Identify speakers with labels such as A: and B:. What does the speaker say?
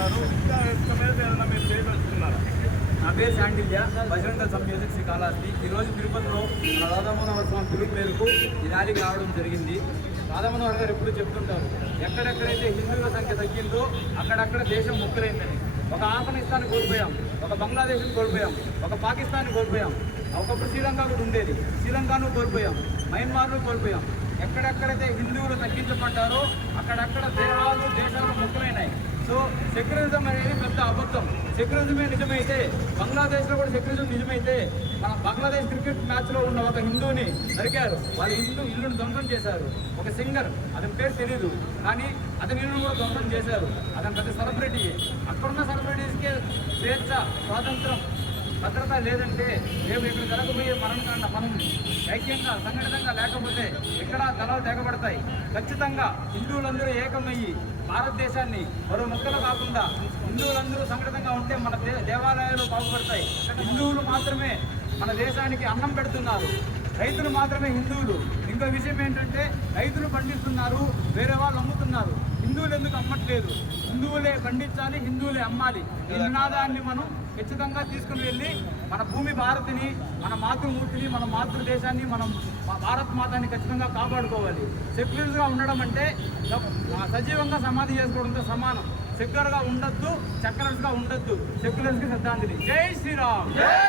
A: ఉన్నారు ఇంకా మీద ఏదైనా మీరు చేయదలుచుకున్నారా?
B: నా పేరు శాండిల్య బజరంగ సబ్ మ్యూజిక్ శ్రీకాళహస్తి ఈరోజు తిరుపతిలో రాధామోహన్ స్వామి పిలుపు మేరకు ఈ ర్యాలీకి రావడం జరిగింది. రాధామోహన్ గారు ఎప్పుడు చెప్తుంటారు ఎక్కడెక్కడైతే హిందువుల సంఖ్య తగ్గిందో అక్కడక్కడ దేశం ముక్కలైందని. ఒక ఆఫ్ఘనిస్తాన్ కోల్పోయాం ఒక బంగ్లాదేశ్ని కోల్పోయాం ఒక పాకిస్తాన్ కోల్పోయాం ఒకప్పుడు శ్రీలంక కూడా ఉండేది. శ్రీలంకను కోల్పోయాం మయన్మార్ను కోల్పోయాం. ఎక్కడెక్కడైతే హిందువులు తగ్గించబడ్డారో అక్కడక్కడ దేవాలు దేశాలు సెక్యులరిజం అనేది పెద్ద అబద్ధం. సెక్యులరిజమే నిజమైతే బంగ్లాదేశ్లో కూడా సెక్యులరిజం నిజమైతే మన బంగ్లాదేశ్ క్రికెట్ మ్యాచ్లో ఉన్న ఒక హిందూని నరికారు. వాళ్ళ హిందూ ఇల్లును ధ్వంసం చేశారు. ఒక సింగర్ అతని పేరు తెలియదు కానీ అతని ఇల్లును కూడా ధ్వంసం చేశారు. అతని పెద్ద సెలబ్రిటీ. అక్కడున్న సెలబ్రిటీస్కే స్వేచ్ఛ స్వాతంత్రం. భద్రత లేదంటే రేపు ఇక్కడ జరగబోయే మరణకాండ మనం ఐక్యంగా సంఘటితంగా లేకపోతే ఇక్కడ తలాలు తెగబడతాయి. ఖచ్చితంగా హిందువులందరూ ఏకమయ్యి భారతదేశాన్ని మరో ముక్కలు కాకుండా హిందువులందరూ సంఘటితంగా ఉంటే మన దే దేవాలయాలు బాగుపడతాయి. హిందువులు మాత్రమే మన దేశానికి అన్నం పెడుతున్నారు. రైతులు మాత్రమే హిందువులు. ఇంకో విషయం ఏంటంటే రైతులు పండిస్తున్నారు వేరే వాళ్ళు అమ్ముతున్నారు. హిందువులు ఎందుకు అమ్మట్లేదు? హిందువులే పండించాలి హిందువులే అమ్మాలి. ఈ నినాదాన్ని మనం ఖచ్చితంగా తీసుకుని వెళ్ళి మన భూమి భారతిని మన మాతృమూర్తిని మన మాతృదేశాన్ని మనం భారత్ మాతాన్ని ఖచ్చితంగా కాపాడుకోవాలి. సెక్యులర్గా ఉండడం అంటే సజీవంగా సమాధి చేసుకోవడంతో సమానం. సెక్యులర్గా ఉండొద్దు సెక్యులర్స్గా ఉండొద్దు. సెక్యులర్స్కి శ్రద్ధాంజలి. జై శ్రీరామ్ జై శ్రీరామ్!